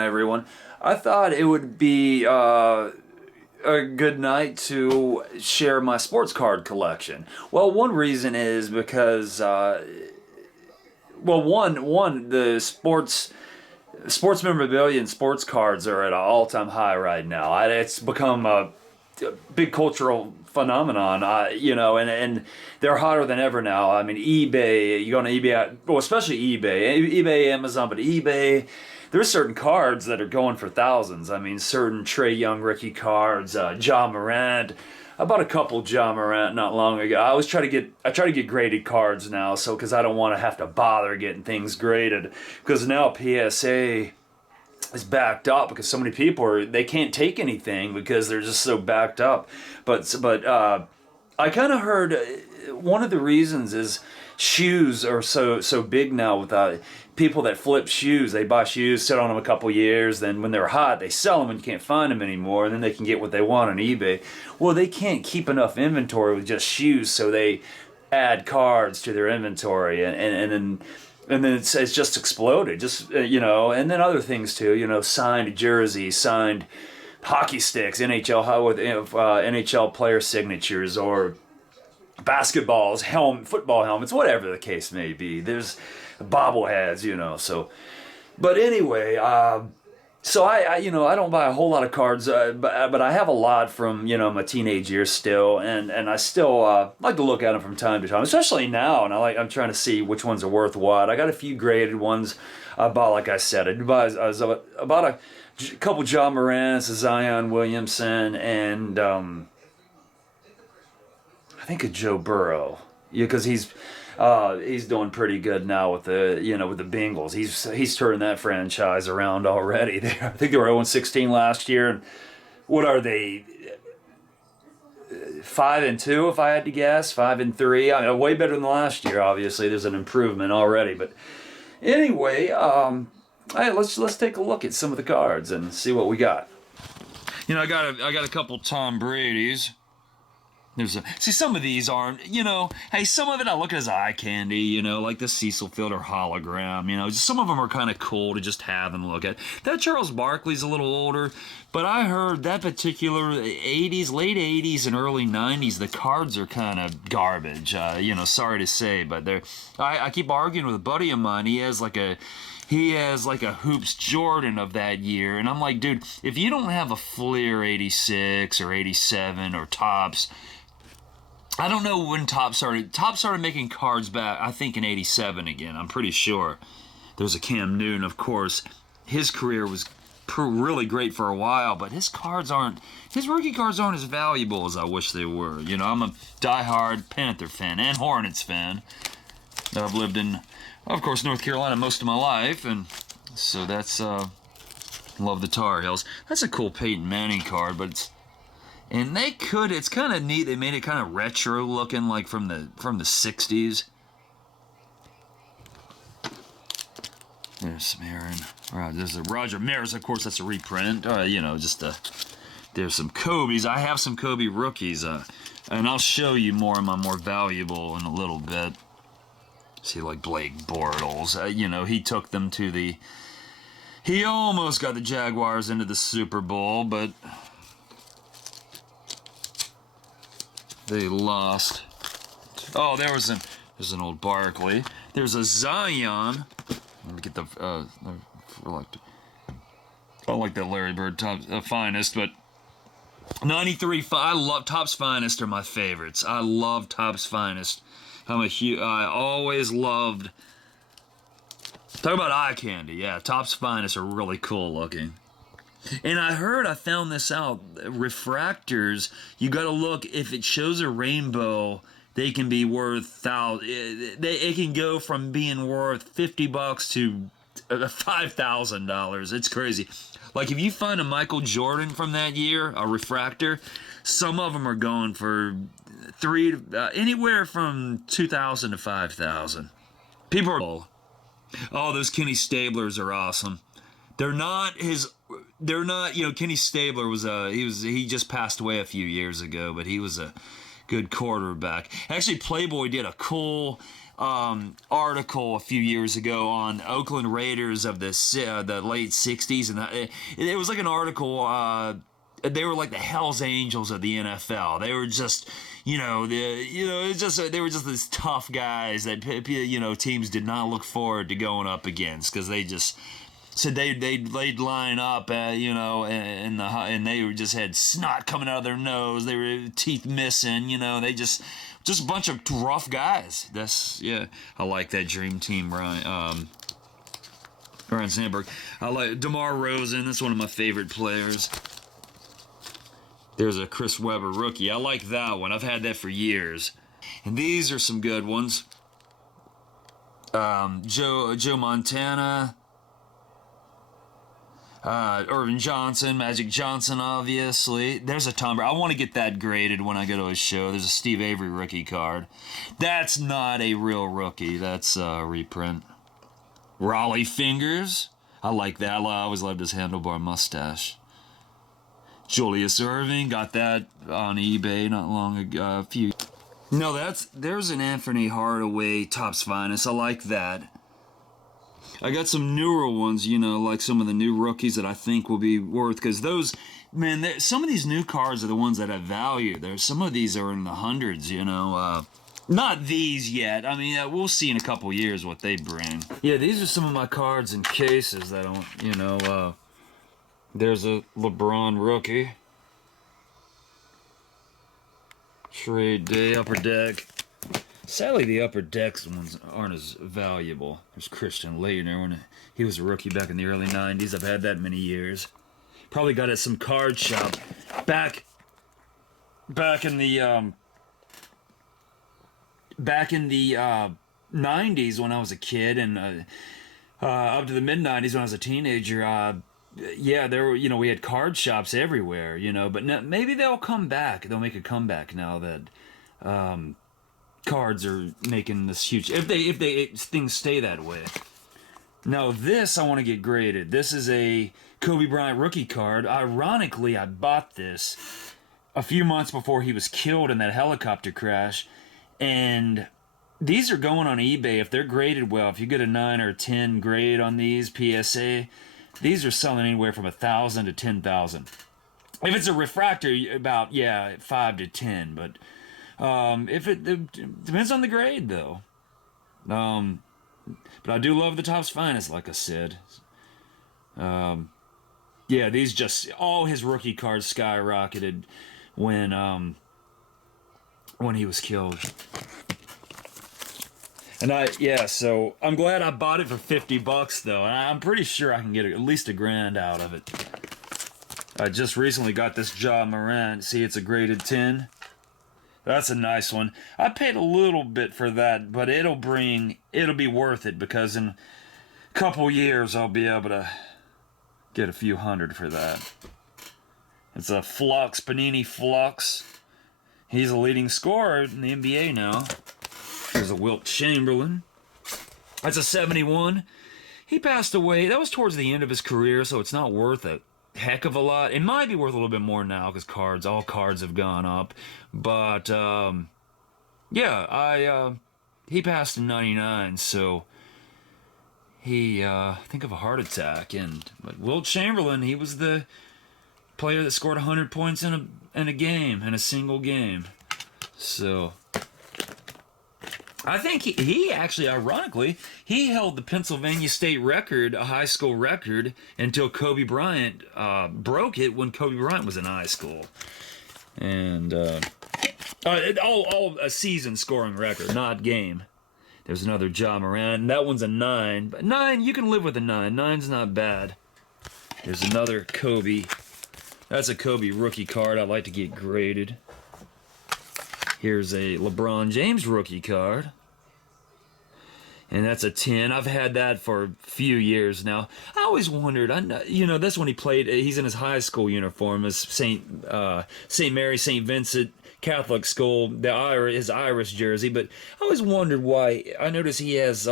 on, everyone? I thought it would be a good night to share my sports card collection. Well, one reason is because, the sports memorabilia and sports cards are at an all-time high right now. It's become a big cultural phenomenon, and they're hotter than ever now. I mean, eBay, you go on eBay, well, especially eBay, Amazon, but eBay, there's certain cards that are going for thousands. I mean, certain Trae Young rookie cards, Ja Morant. I bought a couple Ja Morant not long ago. I try to get graded cards now, because I don't want to have to bother getting things graded, because now PSA is backed up because so many people they can't take anything because they're just so backed up. But I kind of heard one of the reasons is shoes are so big now with people that flip shoes. They buy shoes, sit on them a couple years, then when they're hot, they sell them and you can't find them anymore, and then they can get what they want on eBay. Well, they can't keep enough inventory with just shoes, so they add cards to their inventory, and then it's just exploded, and then other things too, signed jerseys, signed hockey sticks, NHL player signatures, or basketballs, football helmets, whatever the case may be. There's bobbleheads, so. But anyway, so I don't buy a whole lot of cards, but I have a lot from, my teenage years still, and I still like to look at them from time to time, especially now, and I'm trying to see which ones are worth what. I got a few graded ones I bought, like I said. I bought a couple Ja Morants, a Zion Williamson, and I think a Joe Burrow, because he's doing pretty good now with the Bengals. He's turned that franchise around already. I think they were 0-16 last year, and what are they? 5-2, if I had to guess. 5-3. I mean, way better than last year. Obviously, there's an improvement already. But anyway, hey, let's take a look at some of the cards and see what we got. I got a couple Tom Brady's. See, some of these aren't, hey, some of it I look at as eye candy, like the Cecil Fielder hologram, just some of them are kind of cool to just have and look at. That Charles Barkley's a little older, but I heard that particular late 80s and early 90s, the cards are kind of garbage, sorry to say, but I keep arguing with a buddy of mine. He has like a Hoops Jordan of that year, and I'm like, dude, if you don't have a Fleer 86 or 87 or Topps, I don't know when Topps started making cards back, I think in 87 again, I'm pretty sure. There's a Cam Newton, of course. His career was really great for a while, but his rookie cards aren't as valuable as I wish they were. I'm a diehard Panther fan and Hornets fan. I've lived in, of course, North Carolina most of my life, and so that's, love the Tar Heels. That's a cool Peyton Manning card, but it's kind of neat. They made it kind of retro looking, like from the 60s. There's some Aaron. There's a Roger Maris, of course, that's a reprint. There's some Kobe's. I have some Kobe rookies, and I'll show you more of my more valuable in a little bit. See, like Blake Bortles, he took them to he almost got the Jaguars into the Super Bowl, but they lost. Oh, there's an old Barkley. There's a Zion. Let me get I don't like that Larry Bird finest, but 93. I love Topps Finest are my favorites. I love Topps Finest. I always loved. Talk about eye candy. Yeah, Topps Finest are really cool looking. And I found this out, refractors, you got to look, if it shows a rainbow, they can be worth it can go from being worth $50 to $5,000. It's crazy. Like if you find a Michael Jordan from that year, a refractor, some of them are going for anywhere from $2,000 to $5,000. People are, oh, those Kenny Stablers are awesome. They're not, Kenny Stabler he just passed away a few years ago, but he was a good quarterback. Actually, Playboy did a cool article a few years ago on Oakland Raiders of the late 60s, and it was like an article. They were like the Hell's Angels of the NFL. They were just, they were just these tough guys that teams did not look forward to going up against, because they just said they'd line up, and they just had snot coming out of their nose. They were teeth missing. They just a bunch of rough guys. I like that dream team, Ryan Sandberg. I like DeMar Rosen. That's one of my favorite players. There's a Chris Webber rookie. I like that one. I've had that for years. And these are some good ones. Joe Montana. Irvin Johnson, Magic Johnson, obviously. There's a Tom Brady. I want to get that graded when I go to a show. There's a Steve Avery rookie card. That's not a real rookie. That's a reprint. Raleigh Fingers. I like that. I always loved his handlebar mustache. Julius Erving, got that on eBay not long ago. No, there's an Anthony Hardaway Topps Finest. I like that. I got some newer ones, like some of the new rookies that I think will be worth, because those, man, some of these new cards are the ones that have value. Some of these are in the hundreds, Not these yet. I mean, we'll see in a couple years what they bring. Yeah, these are some of my cards in cases that don't, there's a LeBron Rookie. Trade Day, Upper Deck. Sadly, the Upper Decks ones aren't as valuable. There's Christian Laettner when he was a rookie back in the early 90s. I've had that many years. Probably got it at some card shop. Back in the 90s when I was a kid, and up to the mid-90s when I was a teenager, there were, we had card shops everywhere, but maybe they'll come back. They'll make a comeback now that cards are making this huge, if things stay that way. Now this I want to get graded. This is a Kobe Bryant rookie card. Ironically, I bought this a few months before he was killed in that helicopter crash, and these are going on eBay. If they're graded well, if you get a 9 or 10 grade on these PSA, these are selling anywhere from $1,000 to $10,000. If it's a refractor, about 5 to 10. But if it depends on the grade, though. But I do love the Topps Finest, like I said. These just all his rookie cards skyrocketed when he was killed. And so I'm glad I bought it for $50 though, and I'm pretty sure I can get at least $1,000 out of it. I just recently got this Ja Morant. See, it's a graded 10. That's a nice one. I paid a little bit for that, but it'll be worth it, because in a couple years I'll be able to get a few hundred for that. It's a Flux, Panini Flux. He's a leading scorer in the NBA now. There's a Wilt Chamberlain. That's a 71. He passed away. That was towards the end of his career, so it's not worth a heck of a lot. It might be worth a little bit more now because all cards have gone up. But, he passed in 99, so he, think of a heart attack. But Wilt Chamberlain, he was the player that scored 100 points in a game, in a single game. So I think he actually, ironically, he held the Pennsylvania State record, a high school record, until Kobe Bryant broke it when Kobe Bryant was in high school. And all a season scoring record, not game. There's another Ja Morant. That one's a 9. But 9, you can live with a 9. 9's not bad. There's another Kobe. That's a Kobe rookie card I'd like to get graded. Here's a LeBron James rookie card. And that's a 10. I've had that for a few years now. I always wondered, that's when he played, he's in his high school uniform as St. Mary, St. Vincent Catholic School, his Irish jersey. But I always wondered why. I noticed he has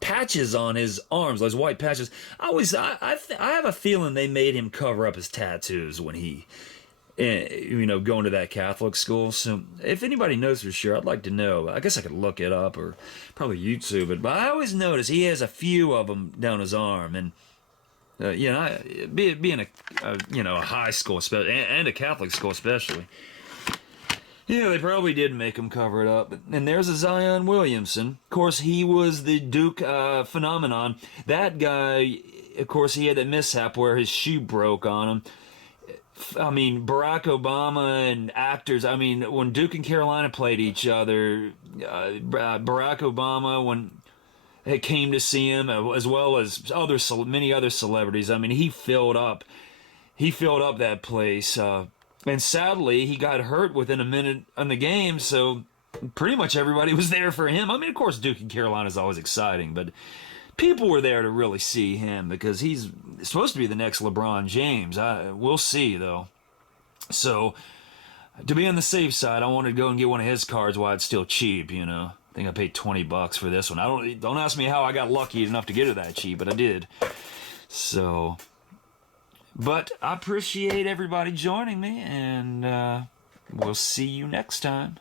patches on his arms, those white patches. I have a feeling they made him cover up his tattoos when he going to that Catholic school. So if anybody knows for sure, I'd like to know. I guess I could look it up or probably YouTube it. But I always notice he has a few of them down his arm, and being a high school, especially, and a Catholic school especially. Yeah, they probably did make him cover it up. And there's a Zion Williamson. Of course, he was the Duke phenomenon. That guy, of course, he had that mishap where his shoe broke on him. I mean, Barack Obama and actors. I mean, when Duke and Carolina played each other, Barack Obama, when it came to see him, as well as many other celebrities. I mean, he filled up that place. And sadly, he got hurt within a minute on the game, so pretty much everybody was there for him. I mean, of course, Duke and Carolina is always exciting, but people were there to really see him because he's supposed to be the next LeBron James. We'll see, though. So, to be on the safe side, I wanted to go and get one of his cards while it's still cheap, I think I paid $20 for this one. Don't ask me how I got lucky enough to get it that cheap, but I did. So, but I appreciate everybody joining me, and we'll see you next time.